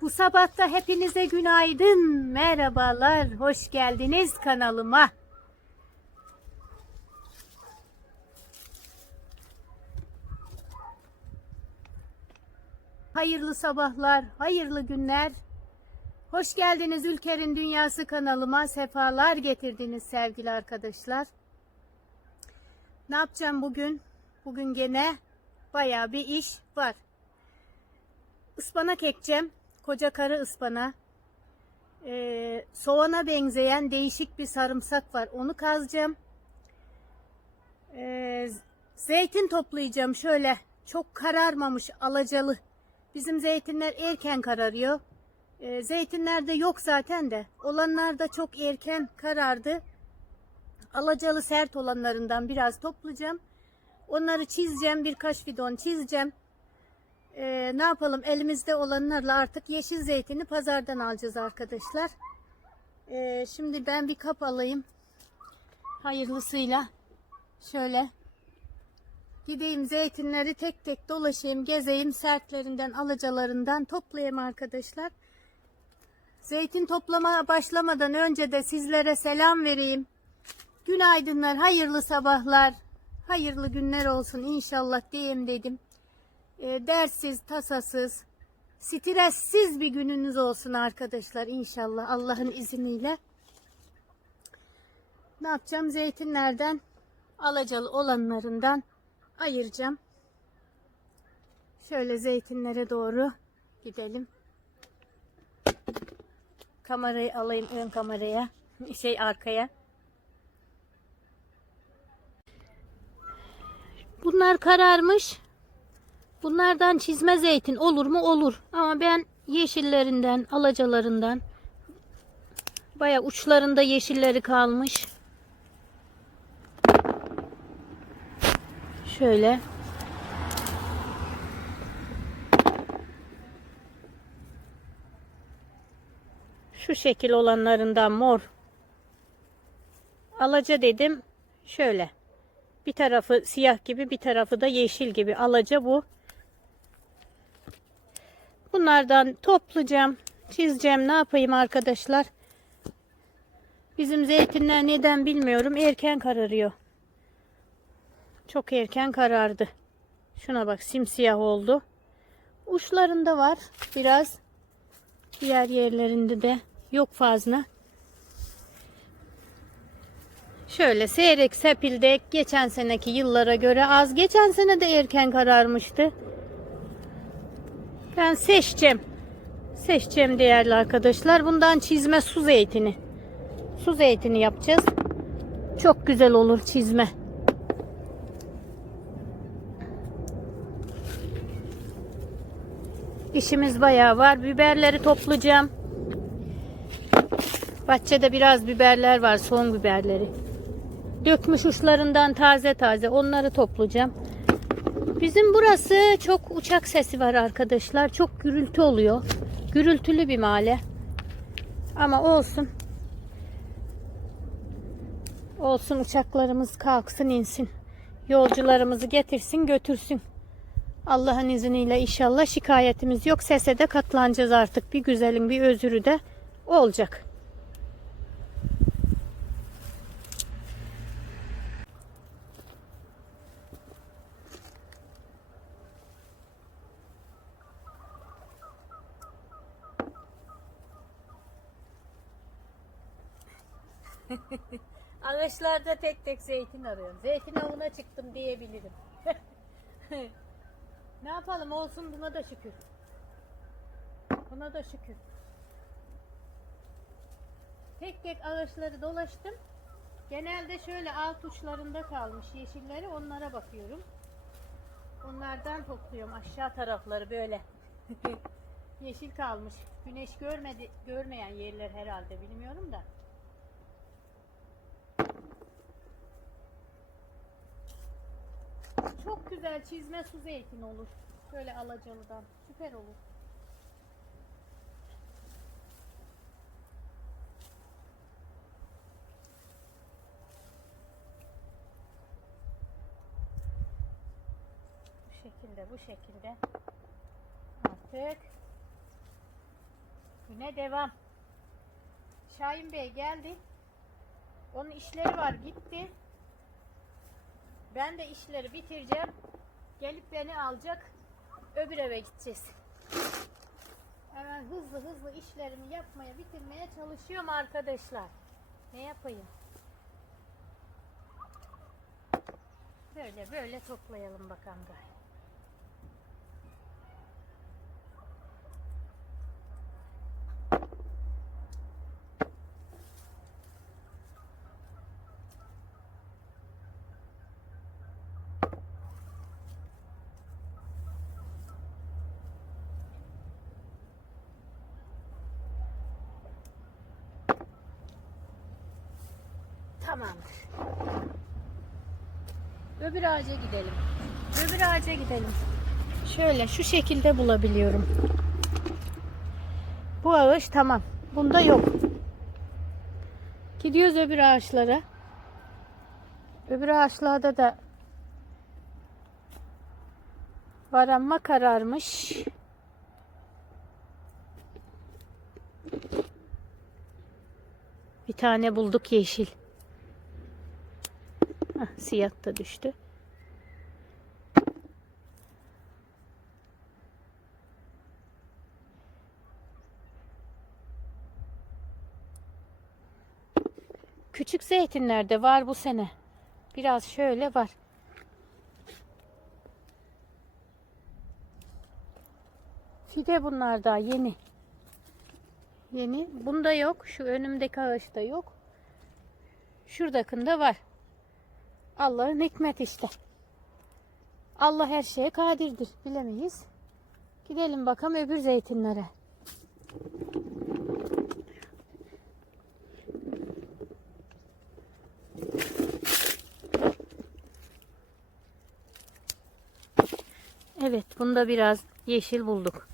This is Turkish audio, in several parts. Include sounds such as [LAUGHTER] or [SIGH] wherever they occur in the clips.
Bu sabahta hepinize günaydın, merhabalar, hoş geldiniz kanalıma. Hayırlı sabahlar, hayırlı günler. Hoş geldiniz Ülker'in Dünyası kanalıma. Sefalar getirdiniz sevgili arkadaşlar. Ne yapacağım bugün? Bugün gene bayağı bir iş var. Ispanak ekeceğim. Koca karı ıspana. Ee, soğana benzeyen değişik bir sarımsak var. Onu kazacağım. Ee, zeytin toplayacağım. Şöyle çok kararmamış alacalı. Bizim zeytinler erken kararıyor. Ee, zeytinler de yok zaten de. Olanlar da çok erken karardı. Alacalı sert olanlarından biraz toplayacağım. Onları çizeceğim. Birkaç bidon çizeceğim. Ee, ne yapalım elimizde olanlarla artık yeşil zeytini pazardan alacağız arkadaşlar. Ee, şimdi ben bir kap alayım. Hayırlısıyla. Şöyle. Gideyim zeytinleri tek tek dolaşayım, gezeyim, sertlerinden, alacalarından toplayayım arkadaşlar. Zeytin toplamaya başlamadan önce de sizlere selam vereyim. Günaydınlar, hayırlı sabahlar, hayırlı günler olsun inşallah diyeyim dedim. E, dersiz, tasasız, stressiz bir gününüz olsun arkadaşlar inşallah Allah'ın izniyle. Ne yapacağım? Zeytinlerden alacalı olanlarından ayıracağım. Şöyle zeytinlere doğru gidelim. Kamerayı alayım ön kameraya. [LAUGHS] Şey arkaya. Bunlar kararmış. Bunlardan çizme zeytin olur mu? Olur. Ama ben yeşillerinden, alacalarından baya uçlarında yeşilleri kalmış. Şöyle. Şu şekil olanlarından mor. Alaca dedim. Şöyle. Bir tarafı siyah gibi bir tarafı da yeşil gibi. Alaca bu. Bunlardan toplayacağım. Çizeceğim. Ne yapayım arkadaşlar? Bizim zeytinler neden bilmiyorum. Erken kararıyor. Çok erken karardı. Şuna bak simsiyah oldu. Uçlarında var biraz. Diğer yerlerinde de yok fazla. Şöyle seyrek sepilde geçen seneki yıllara göre az. Geçen sene de erken kararmıştı. Ben seçeceğim. Seçeceğim değerli arkadaşlar. Bundan çizme su zeytini. Su zeytini yapacağız. Çok güzel olur çizme. İşimiz bayağı var. Biberleri toplayacağım. Bahçede biraz biberler var. Son biberleri. Dökmüş uçlarından taze taze. Onları toplayacağım. Bizim burası çok uçak sesi var arkadaşlar. Çok gürültü oluyor. Gürültülü bir mahalle. Ama olsun. Olsun uçaklarımız kalksın insin. Yolcularımızı getirsin götürsün. Allah'ın izniyle inşallah şikayetimiz yok. Sese de katlanacağız artık. Bir güzelin bir özürü de olacak. [LAUGHS] Ağaçlarda tek tek zeytin arıyorum. Zeytin avına çıktım diyebilirim. [LAUGHS] ne yapalım olsun buna da şükür. Buna da şükür. Tek tek ağaçları dolaştım. Genelde şöyle alt uçlarında kalmış yeşilleri onlara bakıyorum. Onlardan topluyorum aşağı tarafları böyle. [LAUGHS] Yeşil kalmış. Güneş görmedi görmeyen yerler herhalde bilmiyorum da. Çok güzel çizme su zeytin olur. Şöyle alacalıdan. Süper olur. Bu şekilde bu şekilde artık Yine devam. Şahin Bey geldi. Onun işleri var gitti. Ben de işleri bitireceğim. Gelip beni alacak. Öbür eve gideceğiz. Hemen hızlı hızlı işlerimi yapmaya bitirmeye çalışıyorum arkadaşlar. Ne yapayım? Böyle böyle toplayalım bakalım. Tamamdır. Öbür ağaca gidelim. Öbür ağaca gidelim. Şöyle şu şekilde bulabiliyorum. Bu ağaç tamam. Bunda yok. Gidiyoruz öbür ağaçlara. Öbür ağaçlarda da varanma kararmış. Bir tane bulduk yeşil. Hah, siyah da düştü. Küçük zeytinler de var bu sene. Biraz şöyle var. Fide bunlar daha yeni. Yeni. Bunda yok. Şu önümdeki ağaçta yok. Şuradakında var. Allah'ın hikmet işte. Allah her şeye kadirdir. Bilemeyiz. Gidelim bakalım öbür zeytinlere. Evet, bunda biraz yeşil bulduk.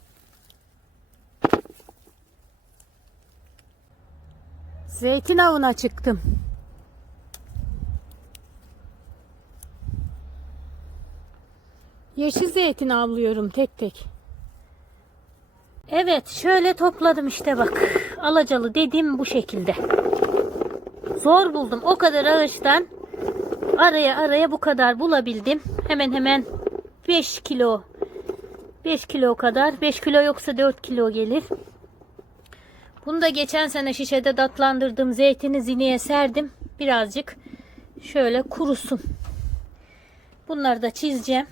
Zeytin avına çıktım. Yeşil zeytin avlıyorum tek tek. Evet şöyle topladım işte bak. Alacalı dediğim bu şekilde. Zor buldum. O kadar ağaçtan araya araya bu kadar bulabildim. Hemen hemen 5 kilo 5 kilo kadar. 5 kilo yoksa 4 kilo gelir. Bunu da geçen sene şişede datlandırdığım zeytini zineye serdim. Birazcık şöyle kurusun. Bunları da çizeceğim.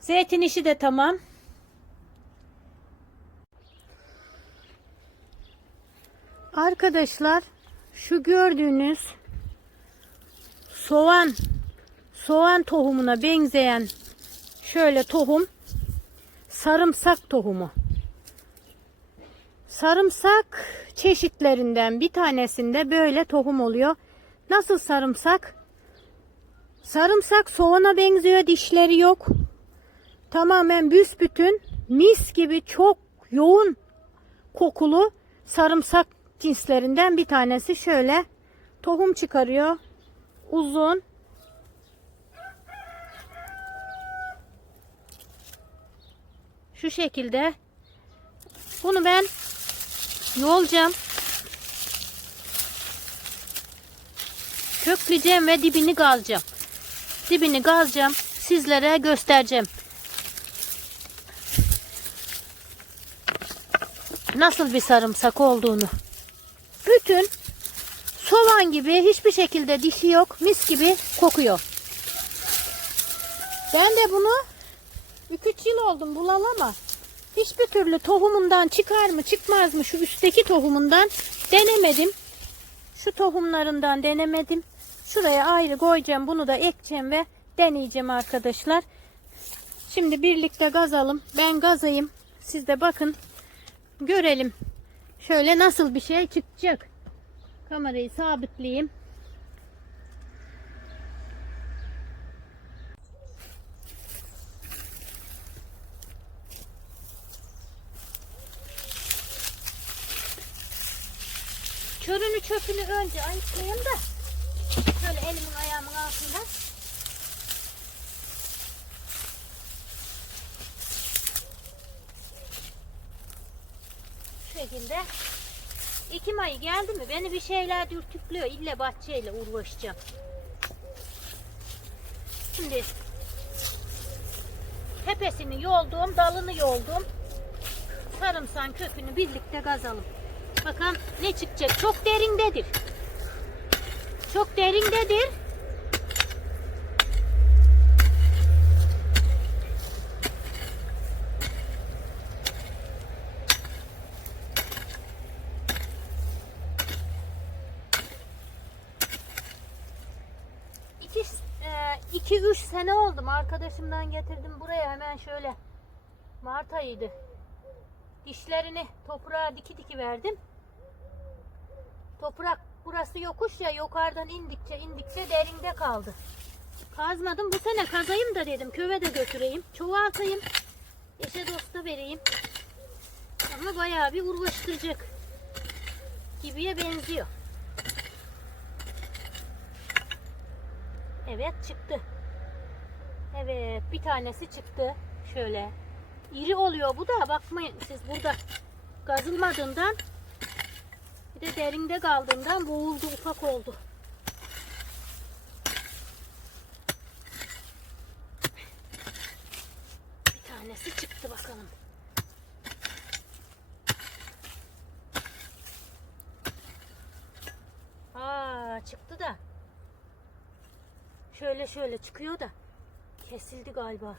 Zeytin işi de tamam. Arkadaşlar şu gördüğünüz soğan soğan tohumuna benzeyen şöyle tohum sarımsak tohumu. Sarımsak çeşitlerinden bir tanesinde böyle tohum oluyor. Nasıl sarımsak? Sarımsak soğana benziyor, dişleri yok. Tamamen büsbütün mis gibi çok yoğun kokulu sarımsak cinslerinden bir tanesi şöyle tohum çıkarıyor. Uzun. Şu şekilde. Bunu ben yolacağım. Kökleyeceğim ve dibini gazlayacağım. Dibini gazlayacağım. Sizlere göstereceğim. Nasıl bir sarımsak olduğunu. Bütün soğan gibi hiçbir şekilde dişi yok. Mis gibi kokuyor. Ben de bunu 2-3 yıl oldum bulalı ama hiçbir türlü tohumundan çıkar mı çıkmaz mı şu üstteki tohumundan denemedim. Şu tohumlarından denemedim. Şuraya ayrı koyacağım. Bunu da ekeceğim ve deneyeceğim arkadaşlar. Şimdi birlikte gazalım. Ben gazayım. Siz de bakın. Görelim. Şöyle nasıl bir şey çıkacak. Kamerayı sabitleyeyim. Körünü çöpünü önce ayıklayayım da şöyle elimin ayağımın altında şekilde Ekim ayı geldi mi beni bir şeyler dürtüklüyor. İlle bahçeyle uğraşacağım. Şimdi tepesini yoldum, dalını yoldum. Sarımsağın kökünü birlikte kazalım. Bakalım ne çıkacak. Çok derindedir. Çok derindedir. İki, e, iki üç sene oldum. Arkadaşımdan getirdim buraya hemen şöyle. Mart ayıydı. Dişlerini toprağa diki diki verdim. Toprak burası yokuş ya yukarıdan indikçe indikçe derinde kaldı. Kazmadım bu sene kazayım da dedim köve de götüreyim. Çoğaltayım. Eşe dosta vereyim. Ama bayağı bir uğraştıracak. Gibiye benziyor. Evet çıktı. Evet bir tanesi çıktı. Şöyle. İri oluyor bu da bakmayın siz burada kazılmadığından bir de derinde kaldığından boğuldu ufak oldu. Bir tanesi çıktı bakalım. Aa çıktı da. Şöyle şöyle çıkıyor da kesildi galiba.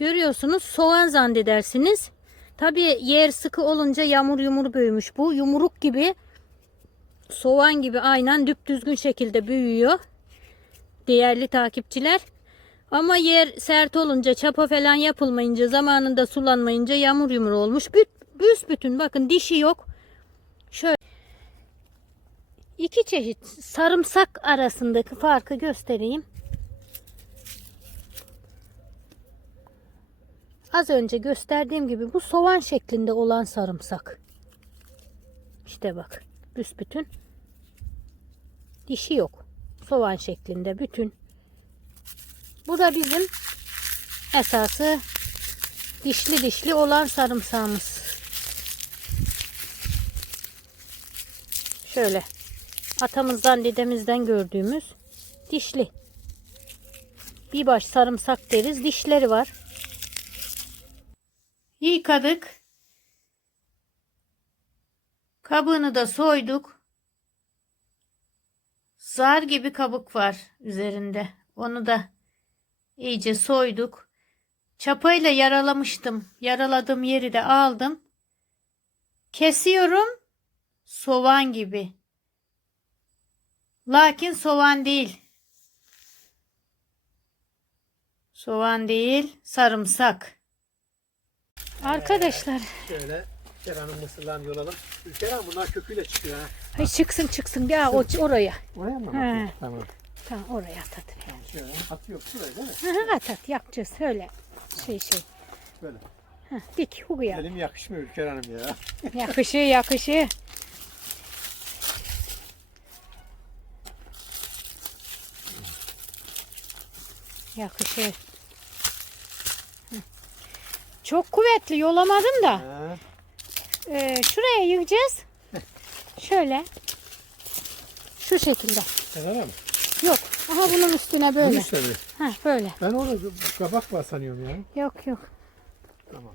Görüyorsunuz soğan zannedersiniz. Tabi yer sıkı olunca yamur yumur büyümüş bu. Yumruk gibi soğan gibi aynen düzgün şekilde büyüyor. Değerli takipçiler. Ama yer sert olunca çapa falan yapılmayınca zamanında sulanmayınca yamur yumur olmuş. Büt, büsbütün bakın dişi yok. Şöyle iki çeşit sarımsak arasındaki farkı göstereyim. Az önce gösterdiğim gibi bu soğan şeklinde olan sarımsak. İşte bak büsbütün. Dişi yok. Soğan şeklinde bütün. Bu da bizim esası dişli dişli olan sarımsağımız. Şöyle atamızdan dedemizden gördüğümüz dişli. Bir baş sarımsak deriz. Dişleri var. Yıkadık. Kabığını da soyduk. Zar gibi kabuk var üzerinde. Onu da iyice soyduk. Çapayla yaralamıştım. Yaraladığım yeri de aldım. Kesiyorum. Soğan gibi. Lakin soğan değil. Soğan değil, sarımsak. Arkadaşlar Şöyle Kerem'in mısırlarını yolalım. Kerem bunlar köküyle çıkıyor ha. Ay çıksın çıksın ya o oraya. Oraya mı? He. Tamam. Tamam oraya at at. Şöyle atıyor şuraya değil mi? Hı hı, at at yakacağız öyle. Şey şey. Böyle. Heh, dik huguya. Elim yakışmıyor Ülker Hanım ya. [LAUGHS] Yakışı yakışı. Yakışı. Çok kuvvetli yolamadım da. Ee, şuraya yığacağız. Şöyle. Şu şekilde. Kenara mı? Yok. Aha bunun üstüne böyle. Ha böyle. Ben orada kabak var sanıyorum ya. Yok yok. Tamam.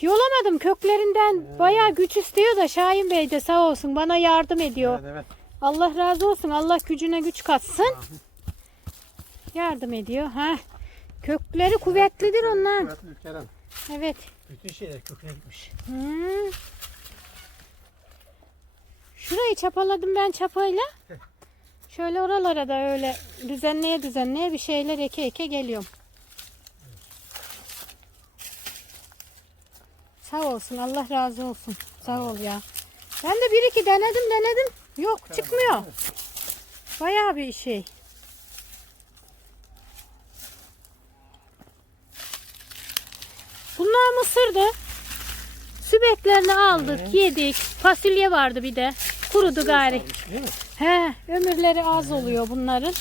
Yolamadım köklerinden bayağı güç istiyor da Şahin Bey de sağ olsun bana yardım ediyor. Evet, evet. Allah razı olsun. Allah gücüne güç katsın. Yardım ediyor. Ha. Kökleri kuvvetlidir onlar. Evet Ülker Hanım. Evet. Bütün şeyler köküne gitmiş. Hmm. Şurayı çapaladım ben çapayla. Şöyle oralara da öyle düzenleye düzenleye bir şeyler eke eke geliyorum. Sağ olsun Allah razı olsun. Sağ ol ya. Ben de bir iki denedim denedim. Yok çıkmıyor. Bayağı bir şey. Bunlar mısırdı. Sübeklerini aldık, yedik. Fasulye vardı bir de. Kurudu mi? He, ömürleri az oluyor bunların.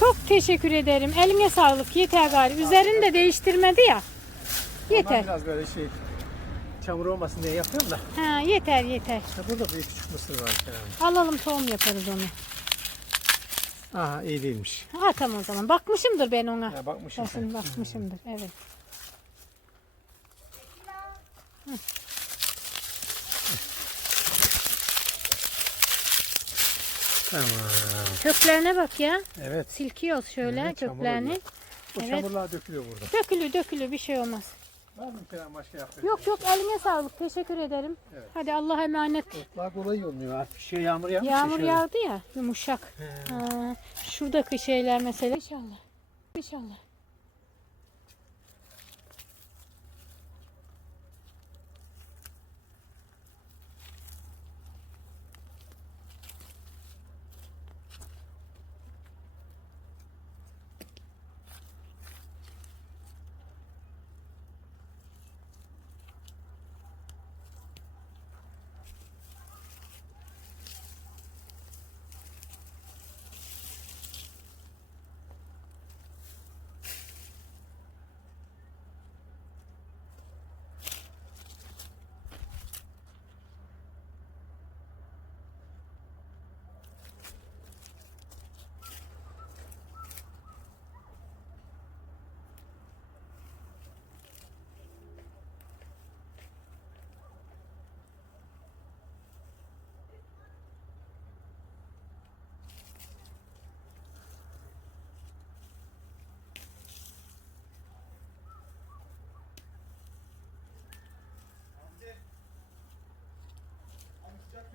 Çok teşekkür ederim. Eline sağlık. Yeter gari. Üzerini de değiştirmedi ya. Yeter. biraz böyle şey çamur olmasın diye yapıyorum da. Ha, yeter yeter. Ha, burada bir küçük mısır var Hanım. Alalım tohum yaparız onu. Aha iyi değilmiş. Ha tamam o zaman. Bakmışımdır ben ona. Ya bakmışım sen. Bakın bakmışımdır. Evet. Tamam. Köklerine bak ya. Evet. Silkiyoruz şöyle Evet, çamur köklerini. oluyor. Bu Evet. çamurlar dökülüyor burada. Dökülü dökülü bir şey olmaz. Var mı Hanım başka yaptığınız? Yok yok eline sağlık. Teşekkür ederim. Evet. Hadi Allah'a emanet. Otlar kolay olmuyor. Artık şey yağmur yağmış. ya Yağmur yağdı ya yumuşak. He. Ha, şuradaki şeyler mesela. İnşallah. İnşallah.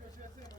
Gracias.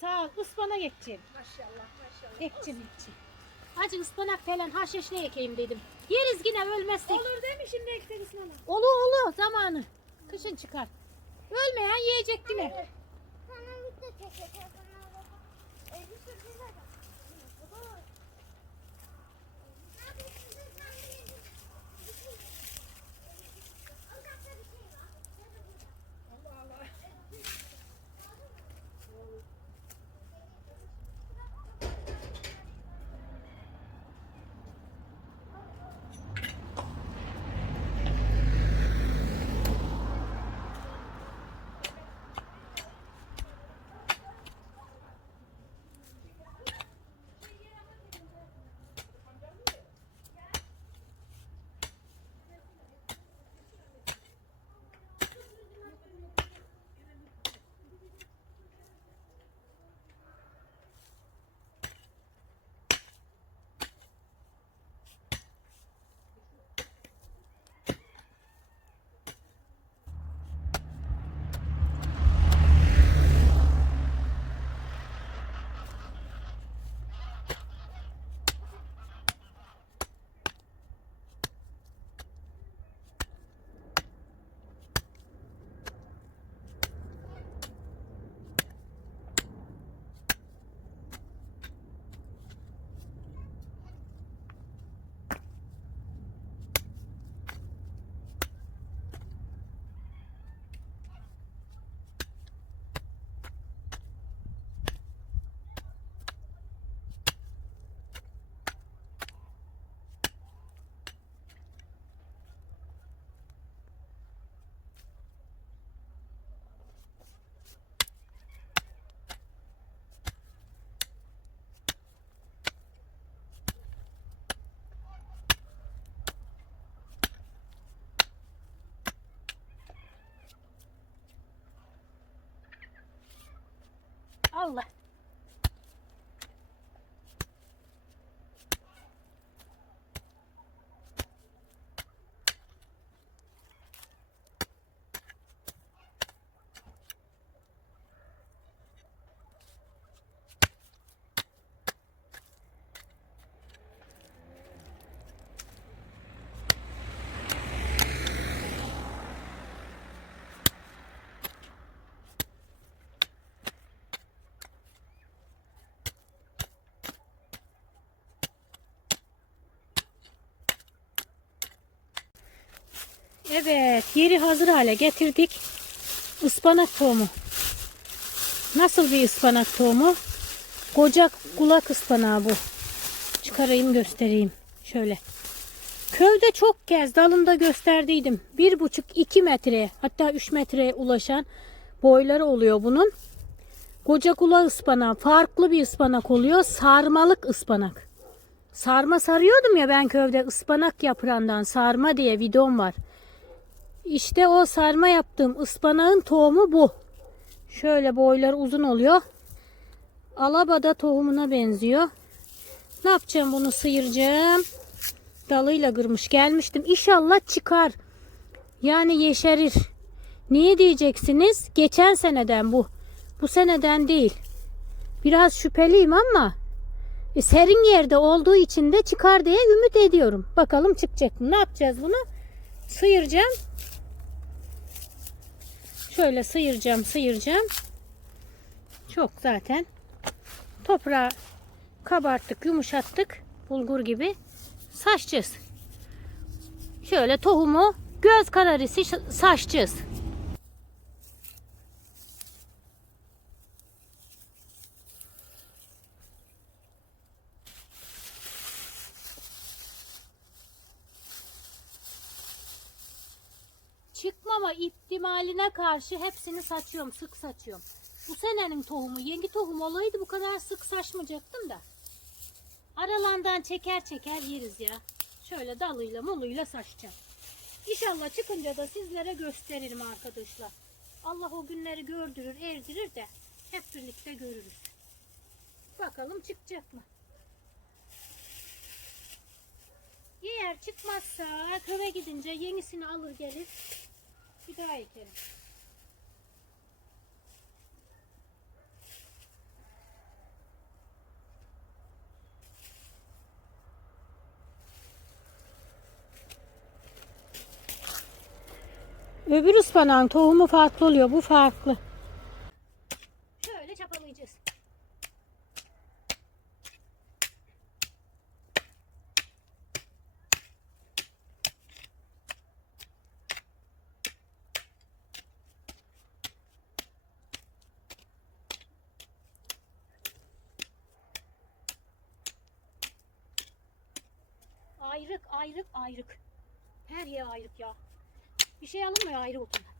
Sağ ol. Ispana ekeceğim. Maşallah maşallah. Ekeceğim ekeceğim. Acı ıspanak falan haşhaş ne ekeyim dedim. Yeriz yine ölmezsek. Olur değil mi şimdi ekteriz nana? Olu olu zamanı. Kışın çıkar. Ölmeyen yiyecek yine. Allah. Evet, yeri hazır hale getirdik. Ispanak tohumu. Nasıl bir ıspanak tohumu? Koca kulak ıspanağı bu. Çıkarayım göstereyim. Şöyle. Köyde çok kez dalında gösterdiydim. Bir buçuk iki metreye hatta üç metreye ulaşan boyları oluyor bunun. Koca kulağı ıspanağı farklı bir ıspanak oluyor. Sarmalık ıspanak. Sarma sarıyordum ya ben köyde ıspanak yaprağından sarma diye videom var. İşte o sarma yaptığım ıspanağın tohumu bu. Şöyle boyları uzun oluyor. Alabada tohumuna benziyor. Ne yapacağım bunu sıyıracağım. Dalıyla kırmış gelmiştim. İnşallah çıkar. Yani yeşerir. Niye diyeceksiniz? Geçen seneden bu. Bu seneden değil. Biraz şüpheliyim ama e, serin yerde olduğu için de çıkar diye ümit ediyorum. Bakalım çıkacak mı? Ne yapacağız bunu? Sıyıracağım. Şöyle sıyıracağım, sıyıracağım. Çok zaten. Toprağı kabarttık, yumuşattık. Bulgur gibi. Saçacağız. Şöyle tohumu göz kararısı saçacağız. Çıkmama ihtimaline karşı hepsini saçıyorum, sık saçıyorum. Bu senenin tohumu, yeni tohum olaydı bu kadar sık saçmayacaktım da. Aralarından çeker çeker yeriz ya. Şöyle dalıyla moluyla saçacağım. İnşallah çıkınca da sizlere gösteririm arkadaşlar. Allah o günleri gördürür, erdirir de hep birlikte görürüz. Bakalım çıkacak mı? Eğer çıkmazsa köye gidince yenisini alır gelir. Bir daha ekerim. Öbür ıspanağın tohumu farklı oluyor. Bu farklı. Şöyle çapalayacağız. Ayrık, ayrık, ayrık. Her yer ayrık ya. Bir şey alınmıyor ayrı oturma.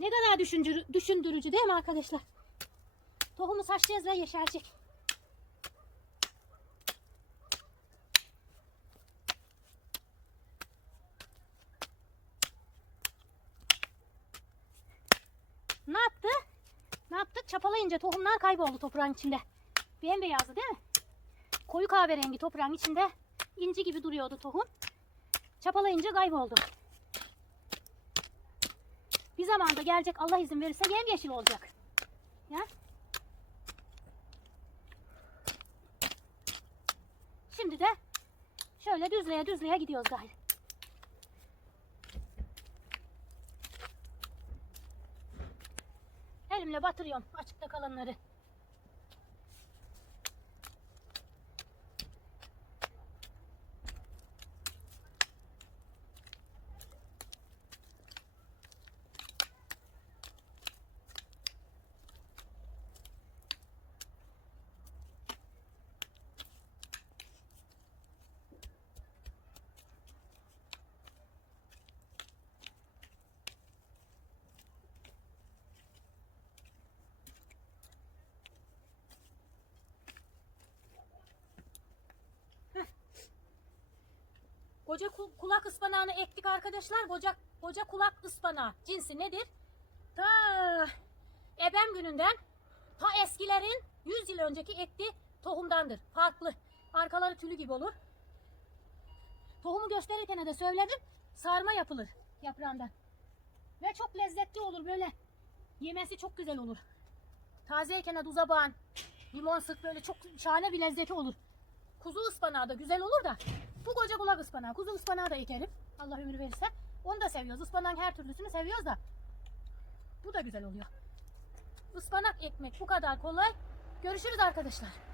Ne kadar düşündürü, düşündürücü değil mi arkadaşlar? Tohumu saçacağız ve yeşerecek. Ne yaptı? Ne yaptık? Çapalayınca tohumlar kayboldu toprağın içinde. Bembeyazdı değil mi? Koyu kahverengi toprağın içinde inci gibi duruyordu tohum. Çapalayınca kayboldu. Bir zamanda gelecek Allah izin verirse yemyeşil olacak. Ya. Şimdi de şöyle düzleye düzleye gidiyoruz gayrı. Elimle batırıyorum açıkta kalanları. Koca ku- kulak ıspanağını ektik arkadaşlar. Koca, koca kulak ıspanağı cinsi nedir? Ta ebem gününden ta eskilerin 100 yıl önceki ektiği tohumdandır. Farklı. Arkaları tülü gibi olur. Tohumu gösterirken de söyledim. Sarma yapılır yaprağından. Ve çok lezzetli olur böyle. Yemesi çok güzel olur. Tazeyken de tuza bağın. Limon sık böyle çok şahane bir lezzeti olur. Kuzu ıspanağı da güzel olur da. Bu koca kulak ıspanağı. Kuzu ıspanağı da ekelim. Allah ömür verirse. Onu da seviyoruz. Ispanağın her türlüsünü seviyoruz da. Bu da güzel oluyor. Ispanak ekmek bu kadar kolay. Görüşürüz arkadaşlar.